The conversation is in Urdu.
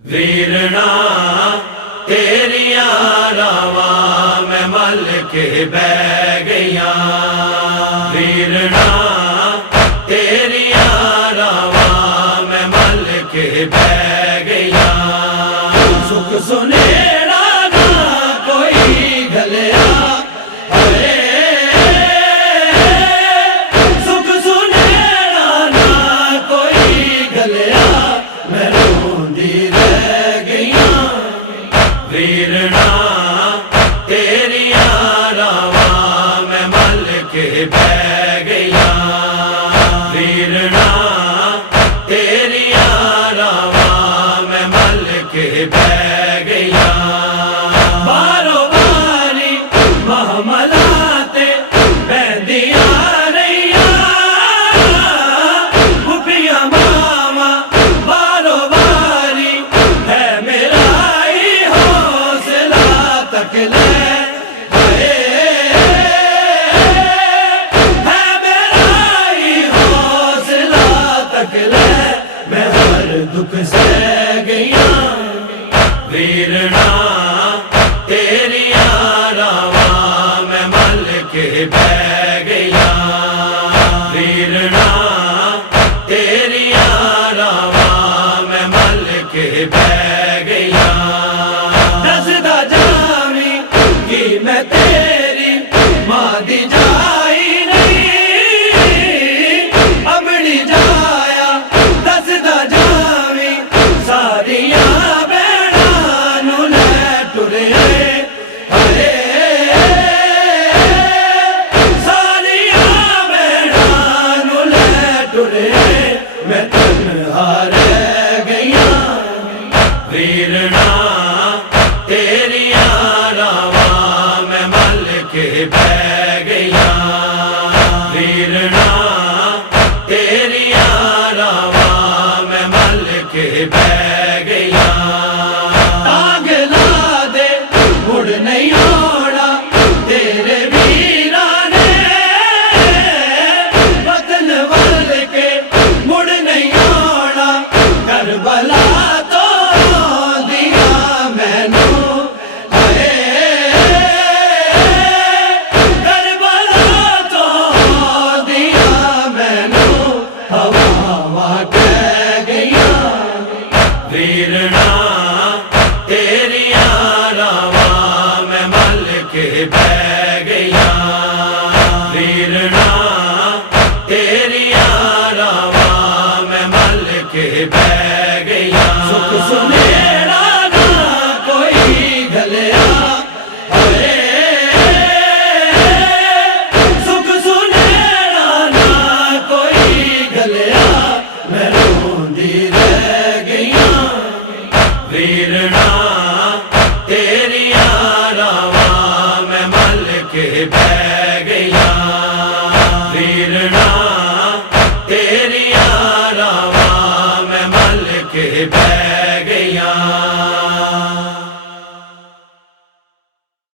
ویرنا تیریاں راواں میں مل کے بہ گئیاں، ویرنا تیریاں راواں میں مل کے بہ گئیاں، سکھ سنیڑا نہ کوئی گھلیا، سکھ سنیڑا نہ کوئی گھلیا، میں روندی رہ گئیاں، ویرنا تیریاں راواں میں مل کے بہ گئیاں، ویرنا تیریاں راواں میں مل کے بہ گئیاں، بارو باری محملاتے بہندیاں رہیاں، پھپھیاں ماما بارو باری ہے میرا ہی حوصلہ تک لے، ہے میرا ہی حوصلہ تک لے، میں ہر دکھ سے گئیاں، ویرنا تیریاں راواں میں مل کے بہ گئیاں، ویرنا تیریاں راواں میں مل کے بہ گئیاں، دسدا جاویں کہ میں تیری ماں دی جائی نہیں، امڑی جایا دسدا جاویں ساریاں بہناں نوں لے ٹرے، ساریاں بہناں نوں لے ٹرے، میں تنہا رہ گئیاں، ویرنا تیریاں راواں میں مل کے بہ گئیاں، ویرنا تیریاں راواں میں مل کے بہ گئیاں، ٹانگ لا دے مڑ نہیں آنا تیرے ویراں نے، بدن ول کے مڑ نہیں آنا، کربلا تو دیا مینوں، کربلا تو دیا مینوں، ہوا کہہ گئیاں، ویرنا